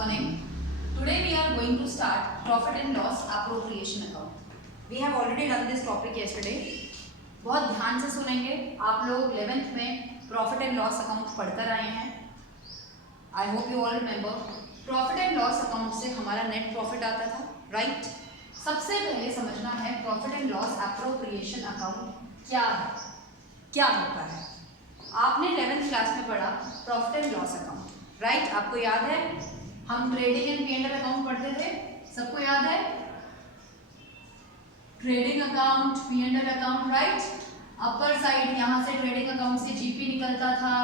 morning. Today we are going to start profit and loss appropriation account. We have already done this topic yesterday. बहुत ध्यान से सुनेंगे. आप लोग 11th में profit and loss account पढ़कर आए हैं. I hope you all remember. Profit and loss account से हमारा net profit आता था, right? सबसे पहले समझना है profit and loss appropriation account क्या है, क्या होता है. आपने 11th क्लास में पढ़ा profit and loss account, right? आपको याद है हम ट्रेडिंग एंड P&L अकाउंट पढ़ते थे, सबको याद है? Trading account, P&L account, right? Upper side यहाँ से ट्रेडिंग अकाउंट से जीपी निकलता था,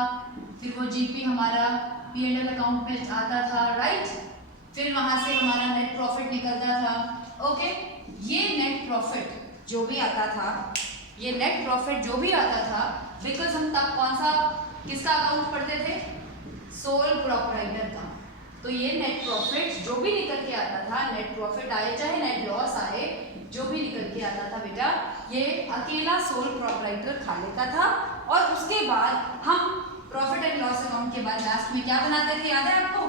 फिर वो जीपी हमारा P&L अकाउंट में आता था, राइट? फिर वहां से हमारा नेट प्रॉफिट निकलता था. ओके, ये नेट प्रॉफिट जो भी आता था, ये नेट प्रॉफिट जो भी आता था, बिकॉज हम तब कौन सा किसका अकाउंट पढ़ते थे? सोल प्रोप्राइटर का. तो ये नेट प्रॉफिट जो भी निकल के आता था, नेट प्रॉफिट आए चाहे नेट लॉस आए, जो भी निकल के आता था बेटा, ये अकेला सोल प्रोप्राइटर खा लेता था. और उसके बाद हम प्रॉफिट एंड लॉस अकाउंट के बाद लास्ट में क्या बनाते थे, याद है आपको?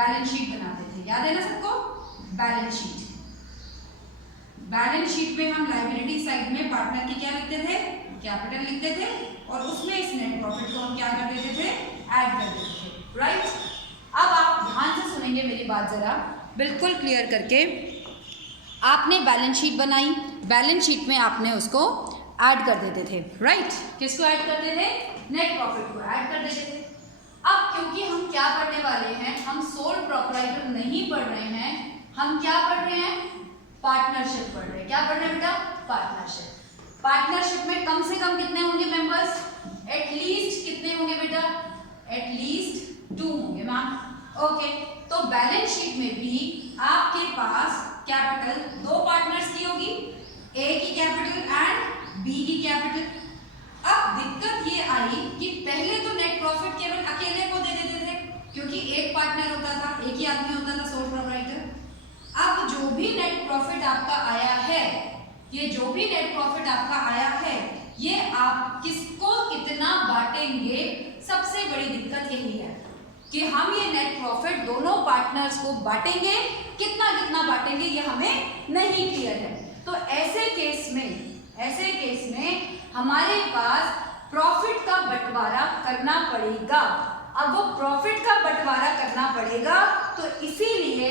बैलेंस शीट बनाते थे, याद है ना सबको? Balance sheet. बैलेंस शीट में हम लायबिलिटी साइड में पार्टनर की क्या लिखते थे? कैपिटल लिखते थे, और उसमें इस नेट प्रॉफिट को हम क्या कर देते थे? ऐड कर देते थे, राइट? अब आप ध्यान से सुनेंगे मेरी बात जरा, बिल्कुल क्लियर करके. आपने बैलेंस शीट बनाई, बैलेंस शीट में आपने उसको ऐड कर देते थे, राइट? किसको ऐड करते थे? नेट प्रॉफिट को ऐड कर देते थे. अब क्योंकि हम क्या पढ़ने वाले हैं, हम सोल प्रोप्राइटर नहीं पढ़ रहे हैं, हम क्या पढ़ रहे हैं? पार्टनरशिप पढ़ रहे हैं. क्या पढ़ रहे हैं बेटा? पार्टनरशिप. पार्टनरशिप में कम से कम कितने होंगे मेंबर्स? एटलीस्ट कितने होंगे बेटा? एटलीस्ट 2 होंगे मैम. ओके, तो बैलेंस शीट में भी आपके पास कैपिटल 2 पार्टनर्स की होगी, ए की कैपिटल एंड बी की कैपिटल. अब दिक्कत ये आई कि पहले तो नेट प्रॉफिट केवल अकेले को दे देते थे, क्योंकि एक पार्टनर होता था, एक ही आदमी होता था सोल प्रोप्राइटर. अब जो भी नेट प्रॉफिट आपका आया है, ये जो भी नेट प्रॉफिट आपका आया है, ये आप किसको कितना बांटेंगे? सबसे बड़ी दिक्कत यही है कि हम ये नेट प्रॉफिट दोनों पार्टनर्स को बांटेंगे, कितना कितना बांटेंगे ये हमें नहीं क्लियर है. तो ऐसे केस में हमारे पास प्रॉफिट का बंटवारा करना पड़ेगा. अब वो प्रॉफिट का बंटवारा करना पड़ेगा, तो इसीलिए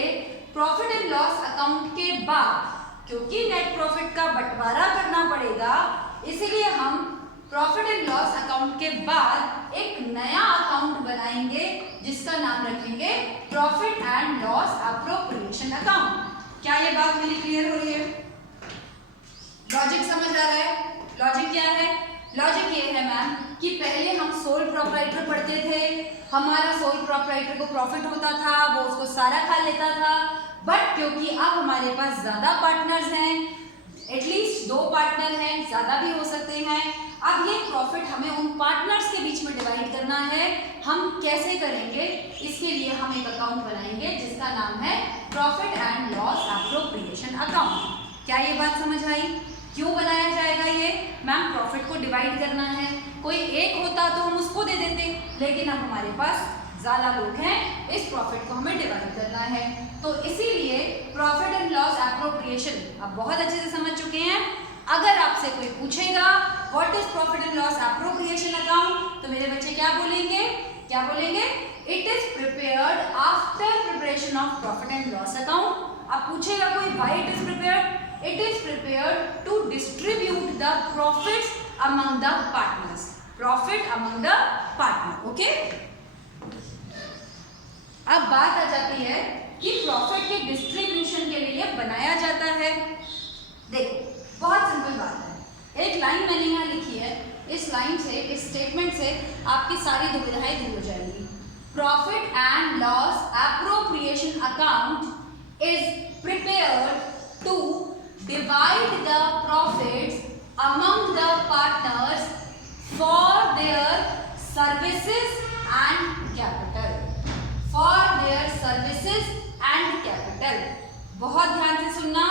प्रॉफिट एंड लॉस अकाउंट के बाद, क्योंकि नेट प्रॉफिट का बंटवारा करना पड़ेगा, इसलिए हम प्रॉफिट एंड लॉस अकाउंट के बाद एक नया अकाउंट बनाएंगे जिसका नाम रखेंगे profit and loss appropriation account. क्या ये बात मेरी क्लियर हो रही है? लॉजिक समझ आ रहा है? लॉजिक क्या है? लॉजिक ये है मैम कि पहले हम सोल प्रोप्राइटर पढ़ते थे, हमारा सोल प्रोप्राइटर को प्रॉफिट होता था, वो उसको सारा खा लेता था. बट क्योंकि अब हमारे पास ज्यादा पार्टनर्स हैं, एटलीस्ट 2 पार्टनर हैं, ज्यादा भी हो सकते हैं, अब ये प्रॉफिट हमें उन पार्टनर्स के बीच में डिवाइड करना है. हम कैसे करेंगे? इसके लिए हम एक अकाउंट बनाएंगे जिसका नाम है profit and loss appropriation account. क्या ये बात समझ आई? क्यों बनाया जाएगा ये? मैम प्रॉफिट को डिवाइड करना है, कोई एक होता तो हम उसको दे देते, लेकिन अब हमारे पास ज्यादा लोग हैं, इस प्रॉफिट को हमें डिवाइड करना है. तो इसीलिए प्रॉफिट एंड लॉस एप्रोप्रिएशन आप बहुत अच्छे से समझ चुके हैं. अगर आपसे कोई पूछेगा what is profit and loss appropriation account, तो मेरे बच्चे क्या बोलेंगे? क्या बोलेंगे? It is prepared after preparation of profit and loss account. अब पूछेगा कोई why it is prepared? It is prepared to distribute the profits among the partners. Profit among the partner. Okay? अब बात आ जाती है कि प्रॉफिट के डिस्ट्रीब्यूशन के लिए बनाया जाता है. देखो बहुत सिंपल बात है, एक लाइन मैंने यहाँ लिखी है, इस लाइन से, इस स्टेटमेंट से आपकी सारी दुविधाएं दूर हो जाएंगी. Profit and loss appropriation account is prepared to divide the profits among the partners for their services and capital. For their services and capital. बहुत ध्यान से सुनना.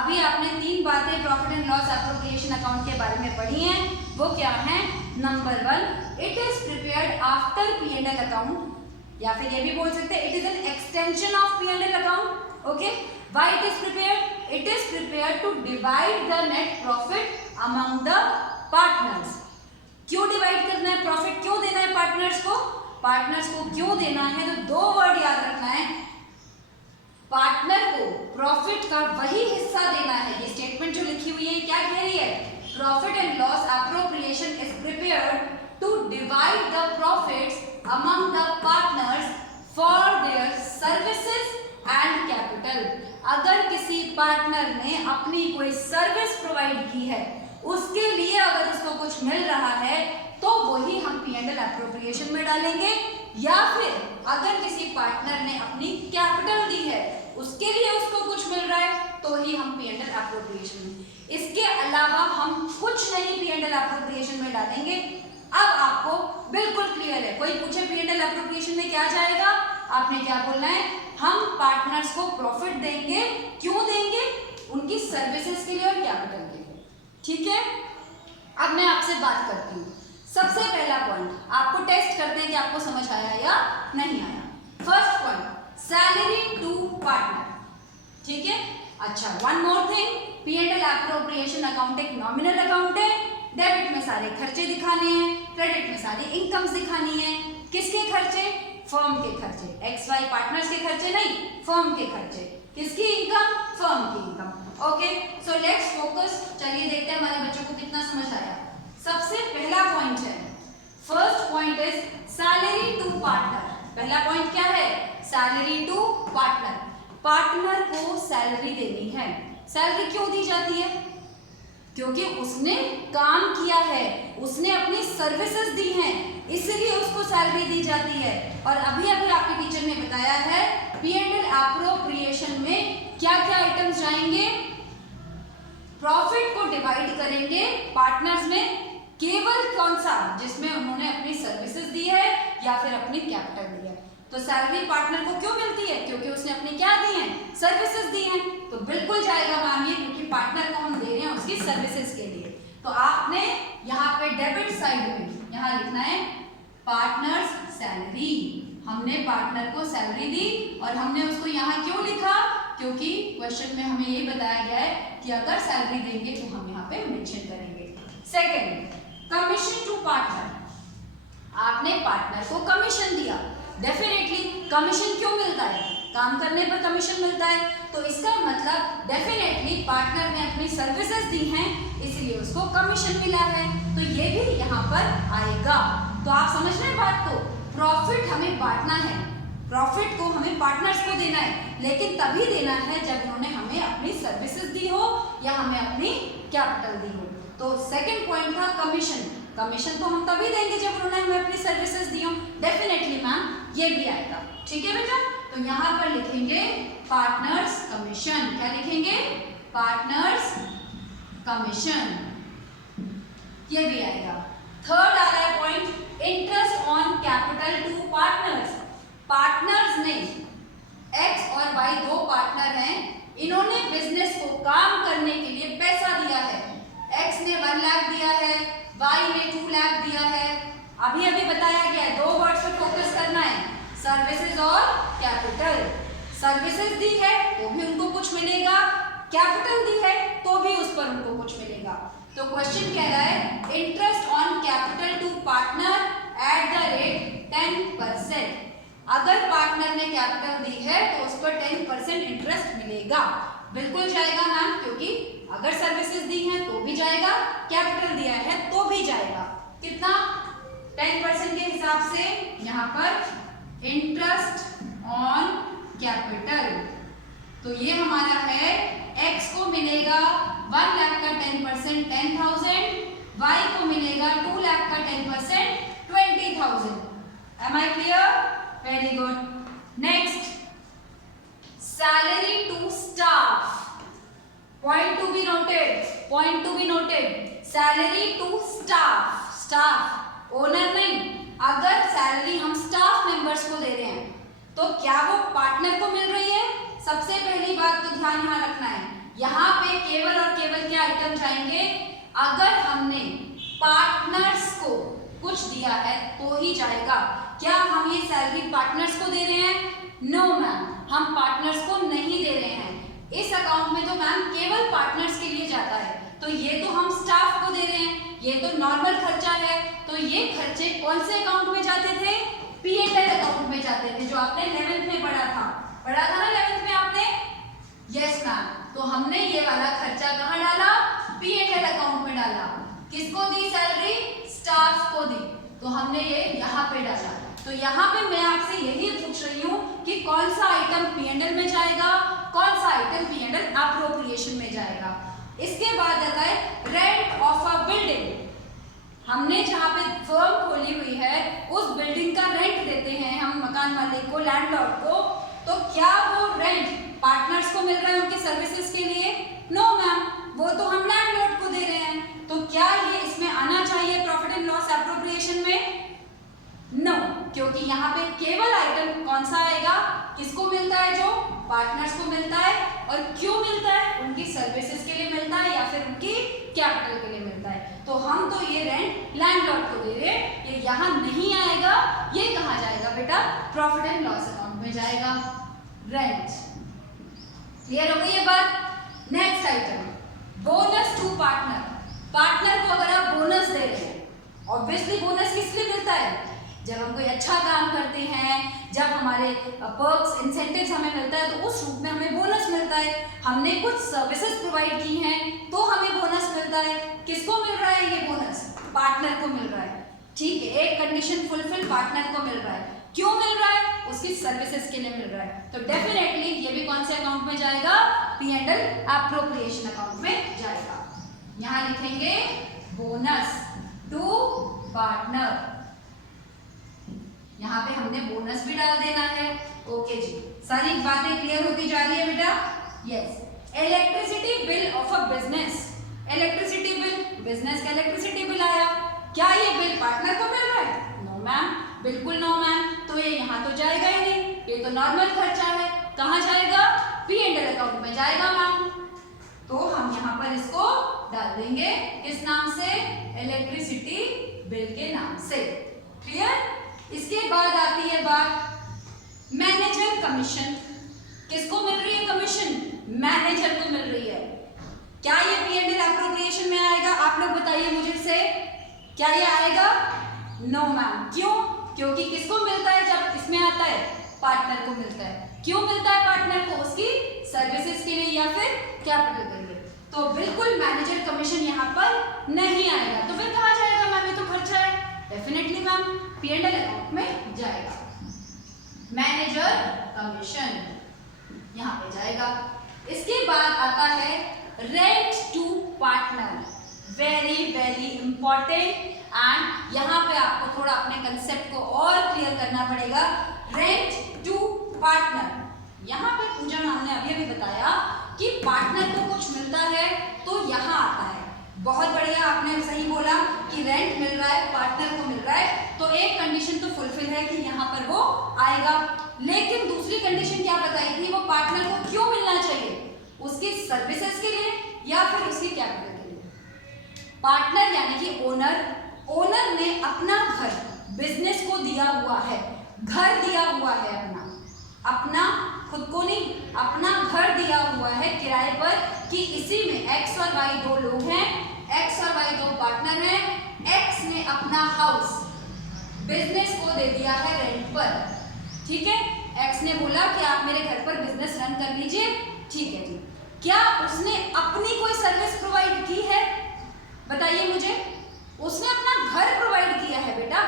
अभी आपने 3 बातें profit and loss appropriation account के बारे में पढ़ी हैं. वो क्या है? नंबर 1, it is prepared after P&L account. या फिर ये भी बोल सकते हैं it is an extension of P&L account. Okay, why it is prepared? It is prepared to divide the net profit among the partners. क्यों डिवाइड करना है प्रॉफिट, क्यों देना है पार्टनर्स को? पार्टनर्स को क्यों देना है तो दो वर्ड याद रखना है, पार्टनर को प्रॉफिट का वही हिस्सा देना है। ये स्टेटमेंट जो लिखी हुई है क्या कह रही है? Profit and loss appropriation is prepared to divide the profits among the partners for their services and capital. अगर किसी पार्टनर ने अपनी कोई सर्विस प्रोवाइड की है, उसके लिए अगर उसको कुछ मिल रहा है तो वही हम P&L एप्रोप्रिएशन में डालेंगे, या फिर अगर किसी पार्टनर ने अपनी कैपिटल दी है उसके लिए उसको कुछ मिल रहा है तो ही हम P&L एप्रोप्रिएशन में। इसके अलावा हम कुछ नहीं P&L एप्रोप्रिएशन में डालेंगे। अब आपको बिल्कुल क्लियर है, कोई पूछे P&L एप्रोप्रिएशन में क्या जाएगा, आपने क्या बोलना है? हम पार्टनर्स को प्रॉफिट देंगे। क्यों देंगे? उनकी सर्विसेज के लिए और कैपिटल के लिए। ठीक है, अब मैं आपसे बात करती हूँ। सबसे पहला पॉइंट आपको टेस्ट करते हैं कि आपको समझ आया या नहीं आया। First point, salary to partner. ठीक है, अच्छा, one more thing, P&L appropriation account एक नॉमिनल अकाउंट है। डेबिट में सारे खर्चे दिखाने हैं, क्रेडिट में सारी इनकम्स दिखानी है। किसके खर्चे? फर्म के खर्चे। XY पार्टनर्स के खर्चे नहीं, फर्म के खर्चे। किसकी इनकम? फर्म की income. Okay, so let's focus. चलिए देखते हैं हमारे बच्चों को कितना समझ आया। सबसे पहला पॉइंट है, first point is salary to partner. पहला पॉइंट क्या है? Salary to partner. पार्टनर को सैलरी देनी है। सैलरी क्यों दी जाती है? क्योंकि उसने काम किया है, उसने अपनी सर्विसेज दी हैं, इसलिए उसको सैलरी दी जाती है। और अभी अभी आपके टीचर ने बताया है P&L एप्रोप्रिएशन में क्या क्या आइटम्स जाएंगे? प्रॉफिट को डिवाइड करेंगे पार्टनर्स में, केवल कौन सा? जिसमें उन्होंने अपनी सर्विसेज दी है या फिर अपनी कैपिटल दी है। तो सैलरी पार्टनर को क्यों मिलती है? क्योंकि उसने अपनी क्या दी है? सर्विसेज दी हैं। तो बिल्कुल जाएगा मैम ये, क्योंकि पार्टनर को हम दे रहे हैं उसकी सर्विसेज के लिए। तो आपने यहाँ पे डेबिट साइड में यहाँ लिखना है पार्टनर्स सैलरी। हमने पार्टनर को सैलरी दी और हमने उसको यहाँ क्यों लिखा? क्योंकि क्वेश्चन में हमें ये बताया गया है कि अगर सैलरी देंगे तो हम यहाँ पे मेंशन करेंगे। Second, commission to partner. आपने पार्टनर को कमीशन दिया, डेफिनेटली कमीशन क्यों मिलता है? काम करने पर कमीशन मिलता है। तो इसका मतलब डेफिनेटली पार्टनर ने अपनी सर्विसेज दी हैं, इसलिए उसको कमीशन मिला है। तो ये भी यहाँ पर आएगा। तो आप समझ रहे हैं बात को? प्रॉफिट हमें बांटना है, प्रॉफिट को हमें पार्टनर्स को देना है, लेकिन तभी देना है जब उन्होंने हमें अपनी सर्विसेज दी हो या हमें अपनी कैपिटल दी हो। तो सेकंड पॉइंट था कमीशन। कमीशन तो हम तभी देंगे जब उन्होंने हमें अपनी सर्विसेज दी हो। डेफिनेटली मैम ये भी आएगा। ठीक है बेटा, तो यहाँ पर लिखेंगे पार्टनर्स कमीशन। क्या लिखेंगे? पार्टनर्स कमीशन, ये भी आएगा। थर्ड आ रहा है point, interest on capital to partners. Partners ने X और Y दो पार्टनर हैं, इन्होंने बिजनेस को काम करने के लिए पैसा दिया है। X ने 1 लाख दिया है, Y ने 2 लाख दिया है। अभी अभी बताया गया है, दो वर्ड्स पर फोकस करना है, सर्विसेज और कैपिटल। सर्विसेज दी है तो भी उनको कुछ मिलेगा, कैपिटल दी है तो भी उस पर उनको कुछ मिलेगा। तो क्वेश्चन कह रहा है interest on capital to partner at the rate 10%। अगर पार्टनर ने कैपिटल दी है तो उस पर 10% इंटरेस्ट मिलेगा। बिल्कुल जाएगा मैम, क्योंकि अगर सर्विसेज दी हैं तो भी जाएगा, कैपिटल दिया है तो भी जाएगा। कितना? 10% के हिसाब से यहाँ पर इंटरेस्ट ऑन कैपिटल। तो ये हमारा है X को मिलेगा 1 लाख का 10% 10,000, Y को मिलेगा 2 लाख का 10% 20,000। Am I clear? Very good. Next, salary to staff. Point to be noted. Point to be noted. Salary to staff. Staff, owner नहीं। अगर सैलरी हम स्टाफ मेंबर्स को दे रहे हैं तो क्या वो पार्टनर को मिल रही है? सबसे पहली बात तो ध्यान यहाँ रखना है, यहाँ पे केवल और केवल क्या आइटम जाएंगे? अगर हमने पार्टनर्स को कुछ दिया है तो ही जाएगा। क्या हम ये सैलरी पार्टनर्स को दे रहे हैं? नो मैम, हम पार्टनर्स को नहीं दे रहे हैं। इस अकाउंट में तो मैम केवल पार्टनर्स के लिए जाता है, तो ये तो हम स्टाफ को दे रहे हैं, ये तो नॉर्मल खर्चा है। तो ये खर्चे कौन से अकाउंट में जाते थे? P&L अकाउंट में जाते थे, जो आपने 11th में पढ़ा था ना 11th में आपने? Yes ma'am. तो हमने ये वाला खर्चा कहाँ डाला? P&L अकाउंट में डाला। किसको दी सैलरी? स्टाफ को दी, तो हमने ये यहाँ पे डाला। तो यहाँ पे मैं आपसे यही पूछ रही हूँ कि कौन सा आइटम P&L में जाएगा, कौन सा आइटम P&L एप्रोप्रिएशन में जाएगा। इसके बाद आता है रेंट ऑफ अ बिल्डिंग। हमने जहाँ पे फर्म खोली हुई है उस बिल्डिंग का रेंट देते हैं हम मकान मालिक को, लैंडलॉर्ड को। तो क्या वो रेंट पार्टनर्स को मिल रहा है उनके सर्विसेज के लिए? नो मैम, वो तो हम लैंडलॉर्ड को दे रहे हैं। तो क्या ये इसमें आना चाहिए प्रॉफिट एंड लॉस एप्रोप्रिएशन में? नो, क्योंकि यहाँ पे केवल आइटम कौन सा आएगा? किसको मिलता है? जो पार्टनर्स को मिलता है। और क्यों मिलता है? उनकी सर्विसेज के लिए मिलता है या फिर उनकी कैपिटल के लिए मिलता है। तो हम तो ये रेंट लैंडलॉर्ड को दे रहे हैं, ये यहाँ नहीं आएगा। ये कहाँ जाएगा बेटा? प्रॉफिट एंड लॉस अकाउंट में जाएगा, रेंट। क्लियर हो गई ये बात? Next item, bonus to partner. Partner को अगर आप बोनस दे रहे हैं, ऑब्वियसली बोनस किस लिए मिलता है? जब हम कोई अच्छा काम करते हैं, जब हमारे पर्क्स इंसेंटिव्स हमें मिलता है, तो उस रूप में हमें बोनस मिलता है। हमने कुछ सर्विसेज प्रोवाइड की हैं तो हमें बोनस मिलता है। किसको मिल रहा है ये बोनस? पार्टनर को मिल रहा है। ठीक है, एक कंडीशन फुलफिल, पार्टनर को मिल रहा है। क्यों मिल रहा है? उसकी सर्विसेज के लिए मिल रहा है। तो डेफिनेटली ये भी कौन से अकाउंट में जाएगा? P&L एप्रोप्रिएशन अकाउंट में जाएगा। यहाँ लिखेंगे बोनस टू पार्टनर। यहाँ पे हमने बोनस भी डाल देना है। ओके जी, सारी बातें क्लियर होती जा रही है बेटा? Yes. Electricity bill of a business. Electricity bill, business का इलेक्ट्रिसिटी बिल आया, क्या ये बिल पार्टनर को मिल रहा है? नो मैम, बिल्कुल नो मैम। तो ये यहाँ तो जाएगा ही नहीं, ये तो नॉर्मल खर्चा है। कहाँ जाएगा? P&L अकाउंट में जाएगा मैम। तो हम यहाँ पर इसको डाल देंगे किस नाम से? इलेक्ट्रिसिटी बिल के नाम से। क्लियर? इसके बाद आती है बात मैनेजर कमीशन। किसको मिल रही है कमीशन? मैनेजर को मिल रही है। क्या ये P&L एप्रोप्रिएशन में आएगा? आप लोग बताइए मुझे से, क्या ये आएगा? No ma'am. क्यों? क्योंकि किसको मिलता है जब इसमें आता है? पार्टनर को मिलता है। क्यों मिलता है पार्टनर को? उसकी सर्विसेज के लिए या फिर कैपिटल के लिए। तो बिल्कुल मैनेजर कमीशन यहाँ पर नहीं आएगा। तो फिर कहाँ जाएगा मैम? ये तो खर्चा है। डेफिनेटली मैम P&L अकाउंट में जाएगा। मैनेजर कमीशन यहाँ पे जाएगा। इसके बाद आता है rent to partner. Very very important, and यहाँ पे आपको थोड़ा अपने कंसेप्ट को और क्लियर करना पड़ेगा। रेंट टू पार्टनर, यहाँ पे पूजा मैम ने अभी बताया कि पार्टनर को कुछ मिलता है तो यहाँ आता है। बहुत बढ़िया, आपने सही बोला कि रेंट मिल रहा है, पार्टनर को मिल रहा है, तो एक कंडीशन तो फुलफिल है कि यहाँ पर वो आएगा। लेकिन दूसरी कंडीशन क्या बताई थी? वो पार्टनर को क्यों मिलना चाहिए? उसकी सर्विसेज के लिए या फिर उसकी कैपिटल के लिए? पार्टनर यानी कि ओनर, ओनर ने अपना घर बिजनेस को दिया हुआ है, घर दिया हुआ है, अपना खुद को नहीं, अपना घर दिया हुआ है किराए पर कि इसी में X और Y दो लोग हैं, X और Y दो पार्टनर हैं। X ने अपना हाउस बिजनेस को दे दिया है रेंट पर। ठीक है, X ने बोला कि आप मेरे घर पर बिजनेस रन कर लीजिए। ठीक है जी, क्या उसने अपनी कोई सर्विस प्रोवाइड की है? बताइए मुझे। उसने अपना घर प्रोवाइड किया है बेटा,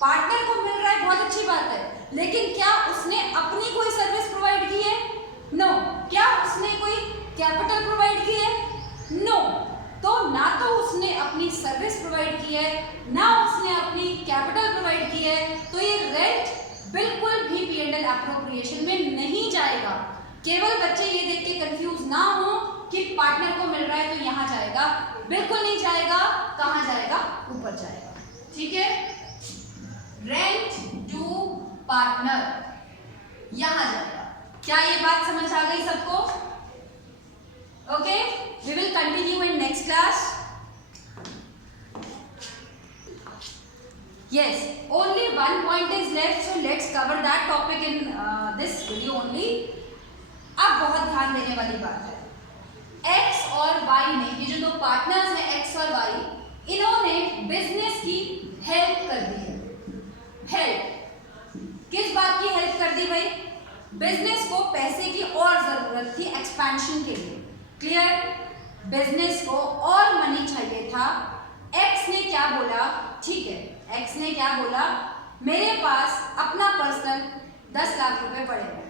पार्टनर को मिल रहा है, बहुत अच्छी बात है, लेकिन क्या उसने अपनी कोई सर्विस प्रोवाइड की है? नो। क्या उसने कोई कैपिटल प्रोवाइड की है? नो। तो ना तो उसने अपनी सर्विस प्रोवाइड की है, ना उसने अपनी कैपिटल प्रोवाइड की है, तो ये रेंट बिल्कुल भी P&L एप्रोप्रिएशन में नहीं जाएगा। केवल बच्चे ये देख के कंफ्यूज ना हो कि पार्टनर को मिल रहा है तो यहाँ जाएगा, बिल्कुल नहीं जाएगा। कहाँ जाएगा? ऊपर जाएगा। ठीक है, रेंट टू पार्टनर यहाँ जाएगा। क्या ये बात समझ आ गई सबको? Okay, we will continue in next class. Yes, only one point is left, so let's cover that topic in this video only. अब बहुत ध्यान देने वाली बात है, X और Y ने, ये जो दो पार्टनर्स हैं X और Y, इन्होंने बिजनेस की हेल्प कर दी है। हेल्प किस बात की हेल्प कर दी भाई? बिजनेस को पैसे की और जरूरत थी एक्सपेंशन के लिए। क्लियर? बिजनेस को और मनी चाहिए था। X ने क्या बोला? ठीक है, X ने क्या बोला? मेरे पास अपना पर्सनल 10 लाख रुपए पड़े हैं,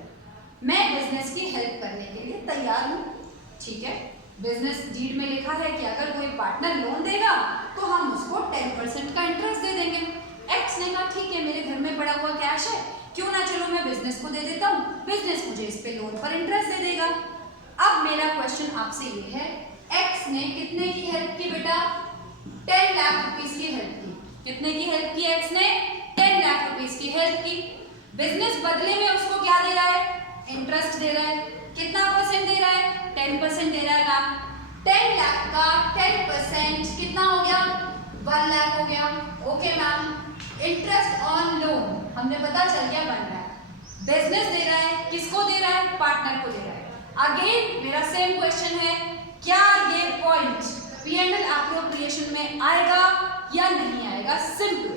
मैं बिजनेस की हेल्प करने के लिए तैयार हूँ। ठीक है, बिजनेस डीड में लिखा है कि अगर कोई पार्टनर लोन देगा तो हम उसको 10% का इंटरेस्ट दे देंगे। X ने कहा ठीक है, मेरे घर में पड़ा हुआ कैश है, क्यों ना चलो मैं बिजनेस को दे देता हूँ, बिजनेस मुझे इस पे लोन पर इंटरेस्ट दे देगा। अब मेरा क्वेश्चन आपसे ये है, X ने कितने की हेल्प की बेटा? 10 लाख रुपीस की हेल्प की। कितने की हेल्प की? X ने 10 लाख रुपीस की हेल्प की। बिजनेस बदले में उसको क्या दे रहा है? इंटरेस्ट दे रहा है। कितना परसेंट दे रहा है? 10% दे रहा है मैम। 10 लाख का 10% कितना हो गया? 1 लाख हो गया। Okay ma'am, interest on loan हमने पता चल गया 1 लाख। बिजनेस दे रहा है, किसको दे रहा है? पार्टनर को दे रहा है। अगेन मेरा सेम क्वेश्चन है, क्या ये पॉइंट P&L एप्रोप्रिएशन में आएगा या नहीं आएगा? सिंपल,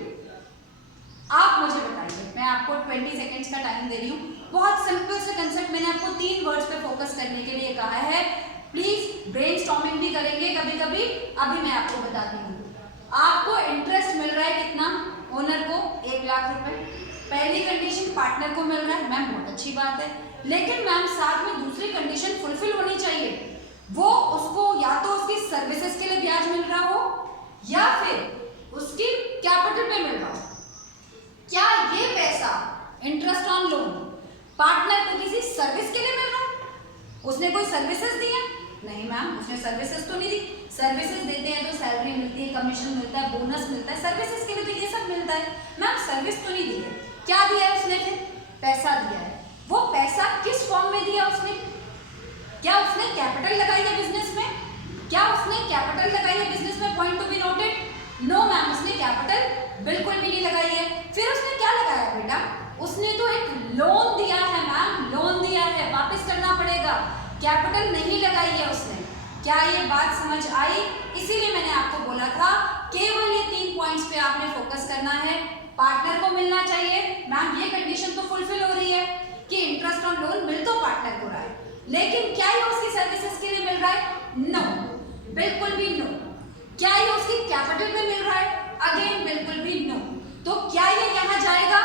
आप मुझे बताइए। मैं आपको 20 सेकेंड्स का टाइम दे रही हूँ। बहुत सिंपल से कंसेप्ट, मैंने आपको 3 वर्ड्स पे फोकस करने के लिए कहा है। प्लीज ब्रेनस्टॉर्मिंग भी करेंगे कभी कभी। अभी मैं आपको बताती हूँ, आपको इंटरेस्ट मिल रहा है कितना? ओनर को 1 लाख रुपए। पहली कंडीशन पार्टनर को मिल रहा है, मैम बहुत अच्छी बात है, लेकिन मैम साथ में दूसरी कंडीशन फुलफिल होनी चाहिए। वो उसको या तो उसकी सर्विसेज के लिए ब्याज मिल रहा हो या फिर उसकी कैपिटल पे मिल रहा हो। क्या ये पैसा इंटरेस्ट ऑन लोन पार्टनर को किसी सर्विस के लिए मिल रहा है? उसने कोई सर्विसेज दी है? नहीं मैम, उसने सर्विसेज तो नहीं दी। सर्विसेज देते हैं तो सैलरी मिलती है, कमीशन मिलता है, बोनस मिलता है, सर्विसेज के लिए तो ये सब मिलता है। मैम सर्विस तो नहीं दी है, क्या दिया है उसने? फिर पैसा दिया है। वो पैसा किस फॉर्म में दिया उसने? क्या उसने कैपिटल लगाई है बिजनेस में? क्या उसने कैपिटल लगाई है बिजनेस में? Point to be noted, no ma'am, उसने कैपिटल बिल्कुल भी नहीं लगाई है। फिर उसने क्या लगाया बेटा? उसने तो एक लोन दिया है मैम, लोन दिया है, वापस करना पड़ेगा। कैपिटल नहीं लगाई है उसने। क्या ये बात समझ आई? इसीलिए मैंने आपको बोला था केवल ये 3 पॉइंट्स पे आपने फोकस करना है। पार्टनर को मिलना चाहिए, मैम ये कंडीशन तो फुलफिल हो रही है कि इंटरेस्ट ऑन लोन मिल तो पार्टनर को रहा है, लेकिन क्या ये उसकी सर्विसेज के लिए मिल रहा है? नो, बिल्कुल भी नो। क्या ये उसकी कैपिटल पे मिल रहा है? अगेन बिल्कुल भी नो। तो क्या ये यहाँ जाएगा?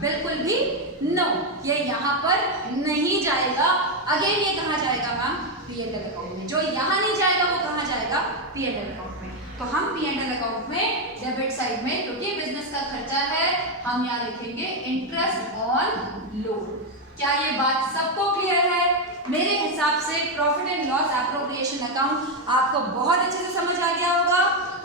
बिल्कुल भी नो, ये यहाँ पर नहीं जाएगा। अगेन ये कहाँ जाएगा मैम? P&L अकाउंट में। जो यहाँ नहीं जाएगा वो कहाँ जाएगा? P&L अकाउंट में। तो हम P&L अकाउंट में डेबिट साइड में, क्योंकि बिजनेस का खर्चा है, हम यहाँ लिखेंगे इंटरेस्ट ऑन लोन। क्या ये बात सबको क्लियर है? मेरे हिसाब से profit and loss appropriation account आपको बहुत अच्छे से समझ आ गया होगा।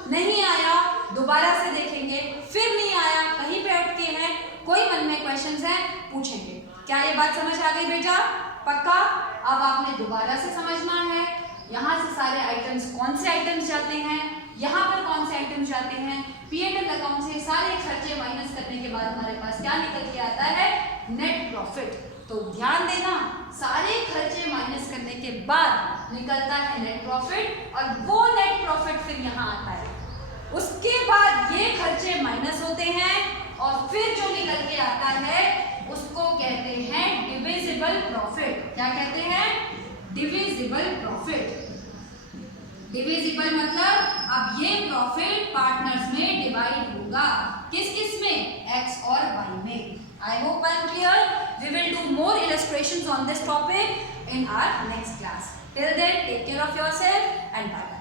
नहीं आया दोबारा से देखेंगे, फिर नहीं आया, कहीं पे अटके हैं, कोई मन में क्वेश्चंस हैं, पूछेंगे। क्या ये बात समझ आ गई बेटा? पक्का? अब आपने दोबारा से समझना है, यहाँ से सारे आइटम्स, कौन से आइटम्स जाते हैं, यहाँ पर कौन से आइटम्स जाते हैं। P&L अकाउंट से सारे खर्चे माइनस करने के बाद हमारे पास क्या निकल के आता है? Net profit. तो ध्यान देना, सारे खर्चे माइनस करने के बाद निकलता है नेट प्रॉफिट, और वो नेट प्रॉफिट फिर यहाँ आता है। उसके बाद ये खर्चे माइनस होते हैं और फिर जो निकल के आता है उसको कहते हैं डिविजिबल प्रॉफिट। क्या कहते हैं? Divisible profit. डिविजिबल मतलब अब ये प्रॉफिट पार्टनर्स में डिवाइड होगा। किस किस में? X और Y में। I hope I am clear. We will do more illustrations on this topic in our next class. Till then, take care of yourself and bye bye.